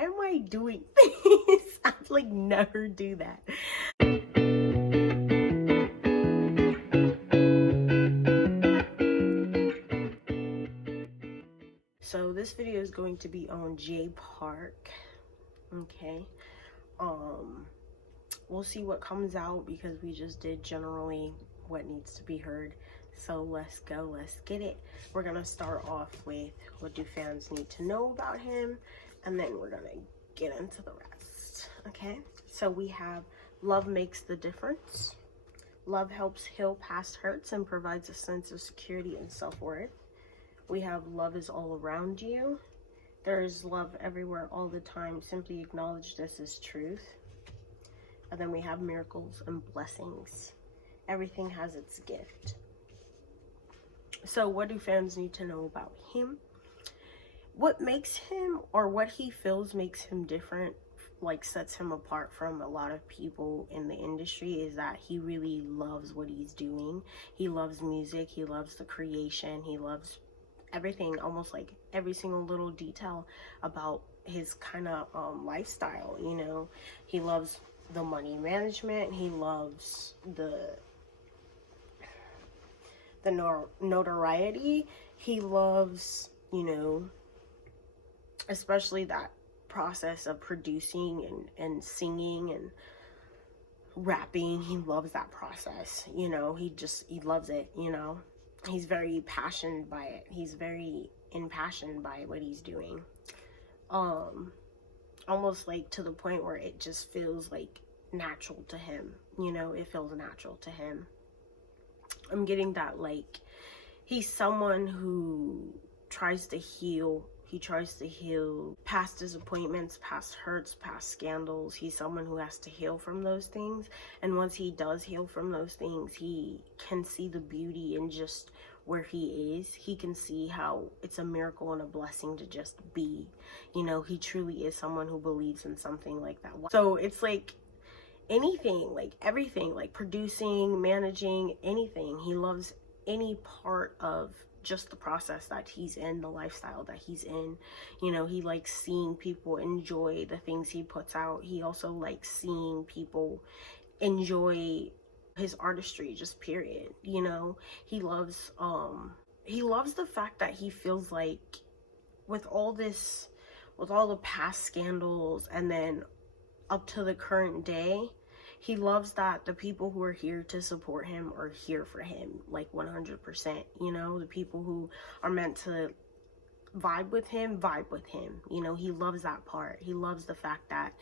why am I doing this? I like never do that. So this video is going to be on Jay Park. Okay. We'll see what comes out because we just did generally what needs to be heard. So let's go, let's get it. We're gonna start off with what do fans need to know about him, and then we're gonna get into the rest. Okay, so we have love makes the difference. Love helps heal past hurts and provides a sense of security and self-worth. We have love is all around you. There is love everywhere all the time. Simply acknowledge this as truth. And then we have miracles and blessings. Everything has its gift. So what do fans need to know about him? What makes him, or what he feels makes him different, like sets him apart from a lot of people in the industry, is that he really loves what he's doing. He loves music, he loves the creation, he loves everything, almost like every single little detail about his kind of lifestyle, you know. He loves the money management, he loves the notoriety, he loves, you know, especially that process of producing and singing and rapping. He loves that process, you know. He loves it, you know. He's very passionate by it. He's very impassioned by what he's doing. Almost like to the point where it just feels like natural to him, you know. It feels natural to him. I'm getting that, like, he's someone who tries to heal. He tries to heal past disappointments, past hurts, past scandals. He's someone who has to heal from those things. And once he does heal from those things, he can see the beauty in just where he is. He can see how it's a miracle and a blessing to just be. You know, he truly is someone who believes in something like that. So it's like anything, like everything, like producing, managing, anything. He loves any part of just the process that he's in, the lifestyle that he's in. You know, he likes seeing people enjoy the things he puts out. He also likes seeing people enjoy his artistry, just period. You know, he loves the fact that he feels like with all the past scandals and then up to the current day, he loves that the people who are here to support him are here for him, like 100%, you know. The people who are meant to vibe with him. You know, he loves that part. He loves the fact that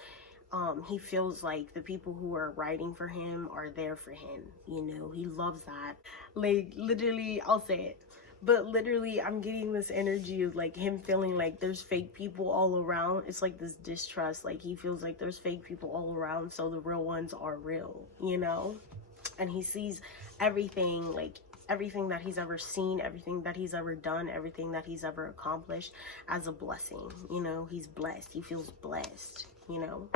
he feels like the people who are writing for him are there for him, you know. He loves that. Like, literally, I'll say it, but literally I'm getting this energy of like him feeling like there's fake people all around. It's like this distrust, like he feels like there's fake people all around, so the real ones are real, you know. And he sees everything, like everything that he's ever seen, everything that he's ever done, everything that he's ever accomplished as a blessing, you know. He's blessed, he feels blessed, you know.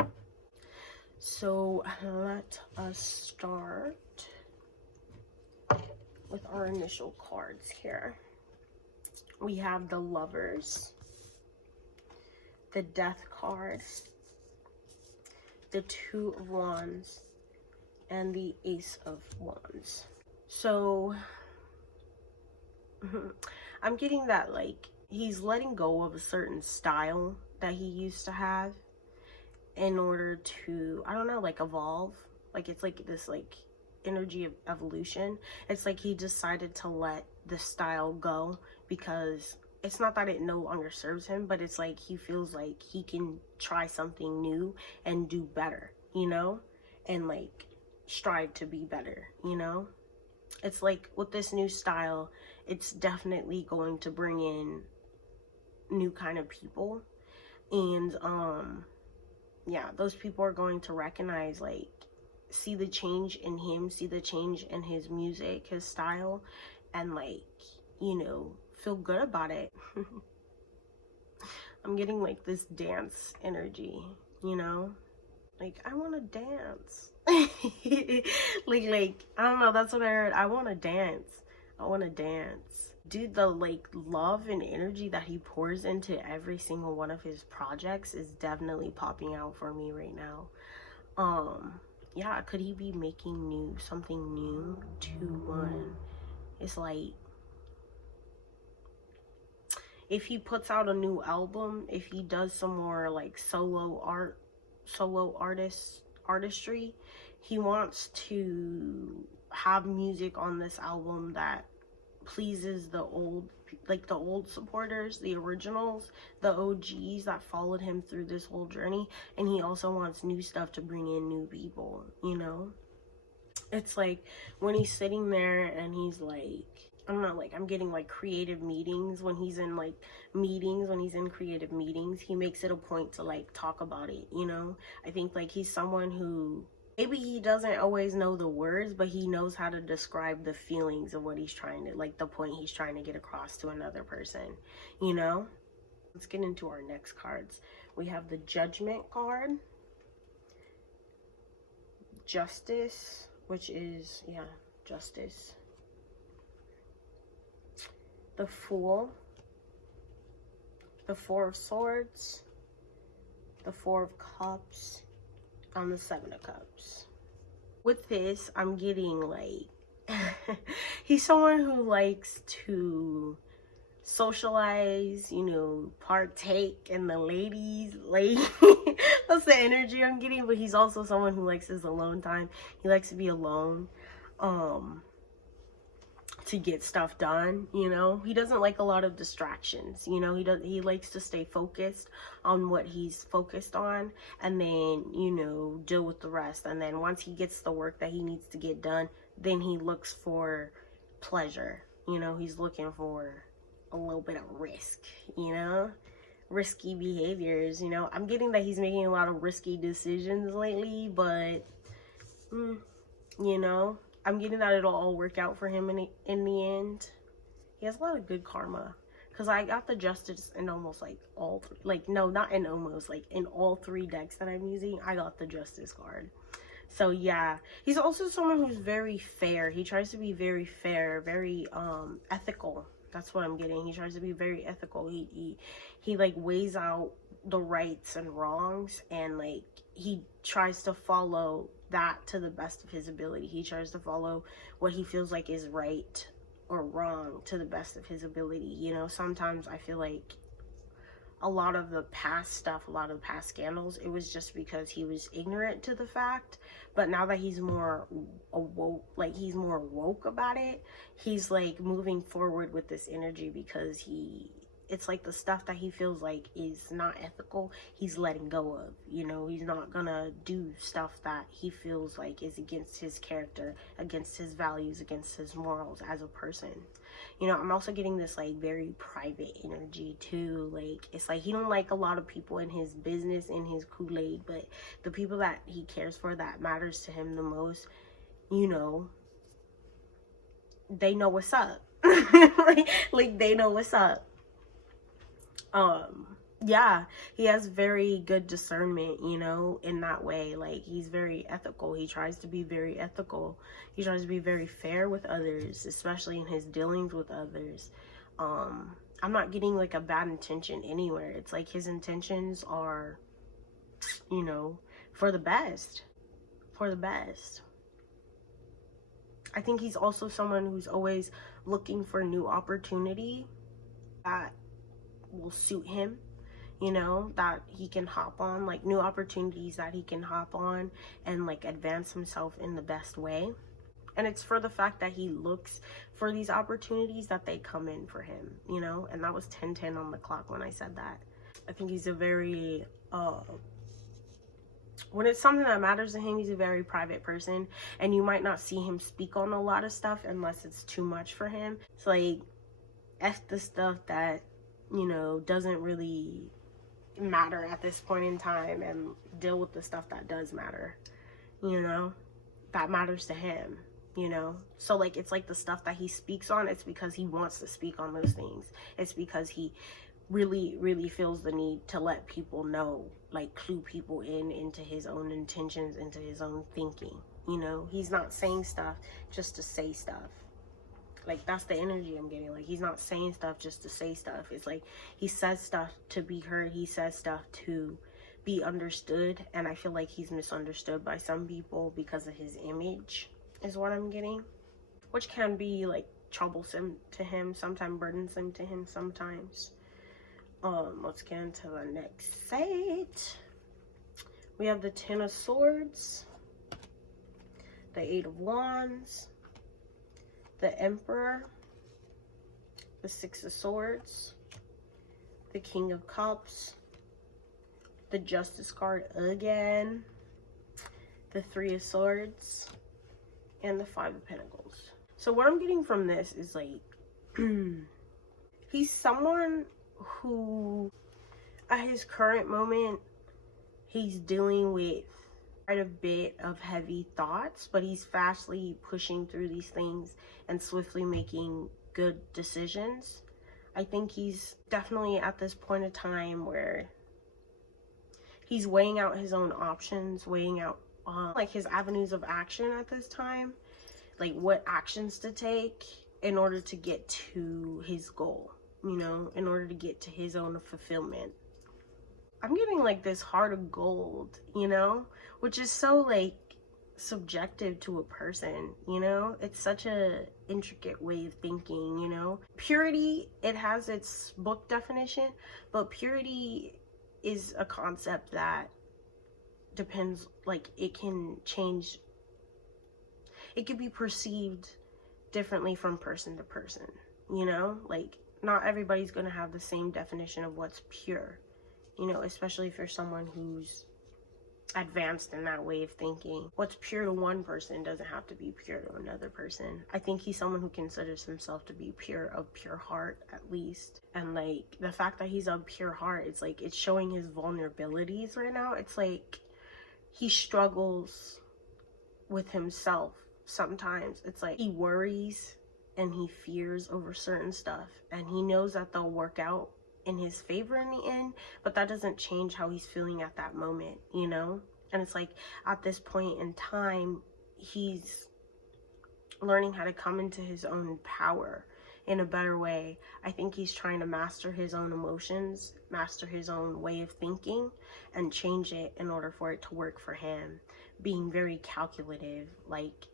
So let us start with our initial cards here. We have the Lovers, the Death card, the Two of Wands, and the Ace of Wands. So I'm getting that, like, he's letting go of a certain style that he used to have in order to, I don't know, like evolve. Like, it's like this like energy of evolution. It's like he decided to let the style go because it's not that it no longer serves him, but it's like he feels like he can try something new and do better, you know, and like strive to be better, you know. It's like with this new style, it's definitely going to bring in new kind of people, and yeah, those people are going to recognize, like, see the change in him, see the change in his music, his style, and like, you know, feel good about it. I'm getting like this dance energy, you know, like I want to dance. like I don't know, that's what I heard. I want to dance. I want to dance. Dude, the like love and energy that he pours into every single one of his projects is definitely popping out for me right now. Yeah, could he be making something new? 2-1. It's like, if he puts out a new album, if he does some more like solo artistry, he wants to have music on this album that pleases the old supporters, the originals, the OGs that followed him through this whole journey. And he also wants new stuff to bring in new people, you know? It's like when he's sitting there and he's like, I'm getting like creative meetings. When he's in like meetings, when he's in creative meetings, he makes it a point to like talk about it, you know? I think like he's someone who, maybe he doesn't always know the words, but he knows how to describe the feelings of what he's trying to, like the point he's trying to get across to another person, you know? Let's get into our next cards. We have the Judgment card, Justice, which is, yeah, Justice. The Fool, the Four of Swords, the Four of Cups, and the Seven of Cups. With this, I'm getting like, he's someone who likes to socialize, you know, partake in the ladies, like, that's the energy I'm getting. But he's also someone who likes his alone time. He likes to be alone, to get stuff done, you know. He doesn't like a lot of distractions, you know. He likes to stay focused on what he's focused on, and then, you know, deal with the rest. And then once he gets the work that he needs to get done, then he looks for pleasure, you know. He's looking for a little bit of risk, you know, risky behaviors, you know. I'm getting that he's making a lot of risky decisions lately, but you know, I'm getting that it'll all work out for him in the end. He has a lot of good karma, because I got the Justice in almost like all three, like, no, not in almost, like in all 3 decks that I'm using, I got the Justice card. So yeah, he's also someone who's very fair. He tries to be very fair, very ethical. That's what I'm getting. He tries to be very ethical. He like weighs out the rights and wrongs, and like he tries to follow that to the best of his ability. He tries to follow what he feels like is right or wrong to the best of his ability. You know, sometimes I feel like a lot of the past stuff, a lot of the past scandals, it was just because he was ignorant to the fact. But now that he's more awoke, like he's more woke about it, he's like moving forward with this energy, because it's like the stuff that he feels like is not ethical, he's letting go of, you know. He's not gonna do stuff that he feels like is against his character, against his values, against his morals as a person. You know, I'm also getting this like very private energy too. Like, it's like he don't like a lot of people in his business, in his Kool-Aid, but the people that he cares for, that matters to him the most, you know, they know what's up. like they know what's up. Yeah, he has very good discernment, you know, in that way. Like, he's very ethical. He tries to be very ethical. He tries to be very fair with others, especially in his dealings with others. I'm not getting like a bad intention anywhere. It's like his intentions are, you know, for the best. For the best. I think he's also someone who's always looking for new opportunity that will suit him, you know, that he can hop on, like new opportunities that he can hop on and like advance himself in the best way. And it's for the fact that he looks for these opportunities that they come in for him, you know. And that was 10:10 on the clock when I said that. I think he's a very when it's something that matters to him, he's a very private person, and you might not see him speak on a lot of stuff unless it's too much for him. It's like, F the stuff that, you know, doesn't really matter at this point in time, and deal with the stuff that does matter, you know, that matters to him, you know. So like, it's like the stuff that he speaks on, it's because he wants to speak on those things. It's because he really feels the need to let people know, like clue people into his own intentions, into his own thinking, you know. He's not saying stuff just to say stuff. Like, that's the energy I'm getting. Like, he's not saying stuff just to say stuff. It's like he says stuff to be heard. He says stuff to be understood. And I feel like he's misunderstood by some people because of his image, is what I'm getting. Which can be, like, troublesome to him, sometimes burdensome to him sometimes. Let's get into the next set. We have the Ten of Swords, the Eight of Wands, the Emperor, the Six of Swords, the King of Cups, the Justice card again, the Three of Swords, and the Five of Pentacles. So what I'm getting from this is like, he's someone who, at his current moment, he's dealing with quite a bit of heavy thoughts, but he's fastly pushing through these things and swiftly making good decisions. I think he's definitely at this point of time where he's weighing out his own options, weighing out like his avenues of action at this time, like what actions to take in order to get to his goal, you know, in order to get to his own fulfillment. I'm getting like this heart of gold, you know, which is so like subjective to a person, you know. It's such a intricate way of thinking, you know. Purity, it has its book definition, but purity is a concept that depends, like it can change, it can be perceived differently from person to person, you know. Like not everybody's gonna have the same definition of what's pure, you know, especially if you're someone who's advanced in that way of thinking. What's pure to one person doesn't have to be pure to another person. I think he's someone who considers himself to be pure, of pure heart at least. And like the fact that he's of pure heart, it's like it's showing his vulnerabilities right now. It's like he struggles with himself sometimes. It's like he worries and he fears over certain stuff, and he knows that they'll work out in his favor in the end, but that doesn't change how he's feeling at that moment, you know. And it's like at this point in time, he's learning how to come into his own power in a better way. I think he's trying to master his own emotions, master his own way of thinking, and change it in order for it to work for him. Being very calculative, like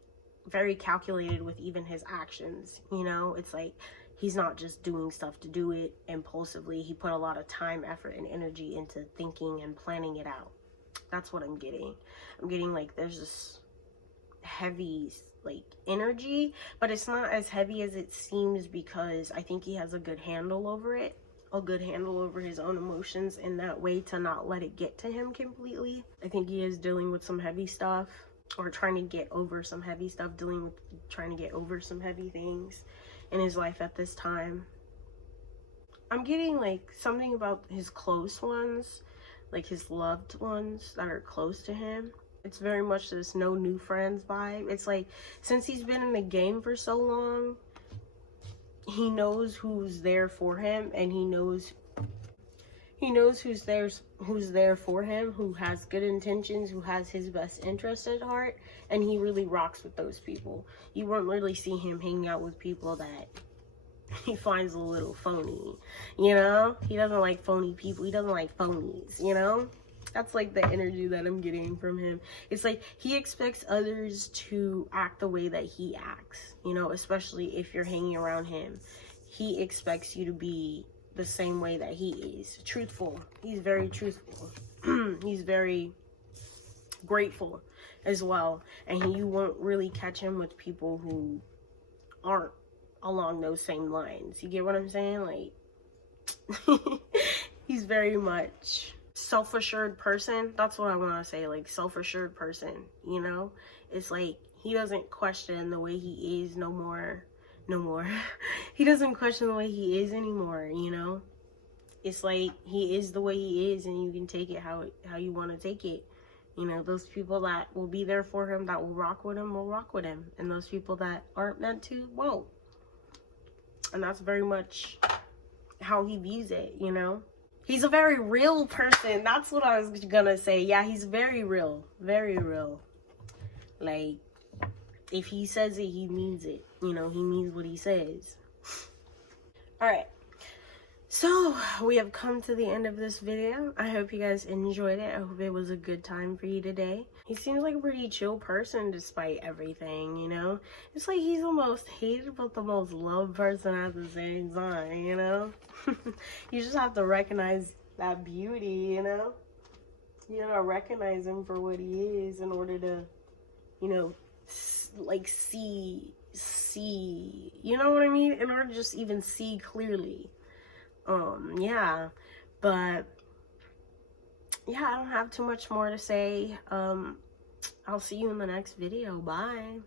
very calculated with even his actions, you know. It's like he's not just doing stuff to do it impulsively. He put a lot of time, effort, and energy into thinking and planning it out. That's what I'm getting. I'm getting like there's this heavy like energy, but it's not as heavy as it seems because I think he has a good handle over it, a good handle over his own emotions in that way to not let it get to him completely. I think he is dealing with some heavy stuff, or trying to get over some heavy stuff, trying to get over some heavy things in his life at this time. I'm getting like something about his close ones, like his loved ones that are close to him. It's very much this no new friends vibe. It's like since he's been in the game for so long, he knows who's there for him, and he knows who's there for him, who has good intentions, who has his best interest at heart, and he really rocks with those people. You won't really see him hanging out with people that he finds a little phony, you know. He doesn't like phony people. He doesn't like phonies, you know. That's like the energy that I'm getting from him. It's like he expects others to act the way that he acts, you know, especially if you're hanging around him. He expects you to be the same way that he is. Truthful. He's very truthful. He's very grateful as well. And you won't really catch him with people who aren't along those same lines. You get what I'm saying? Like, he's very much self-assured person. That's what I want to say. Like, self-assured person, you know? It's like he doesn't question the way he is no more. He doesn't question the way he is anymore, you know. It's like he is the way he is, and you can take it how you want to take it. You know, those people that will be there for him, that will rock with him, will rock with him, and those people that aren't meant to won't. And that's very much how he views it, you know. He's a very real person. That's what I was gonna say. Yeah, he's very real. Very real. Like, if he says it, he means it. you know, he means what he says. All right. So, we have come to the end of this video. I hope you guys enjoyed it. I hope it was a good time for you today. He seems like a pretty chill person despite everything, you know? It's like he's the most hated but the most loved person at the same time, you know? You just have to recognize that beauty, you know? You gotta recognize him for what he is in order to, you know, like see, you know what I mean? In order to just even see clearly. Yeah, but yeah, I don't have too much more to say. I'll see you in the next video. Bye.